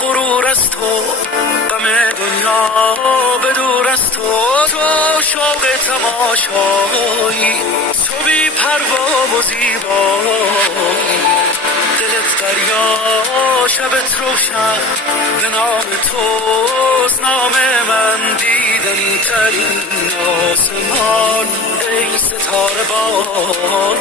غرور از تو، غم دنیا به دور از تو. تو شوق تماشایی، تو بی پروا و زیبایی، دلت دریا شبت روشن، به نام توست نام من. دیدنی ترین آسمان ای ستاره باران،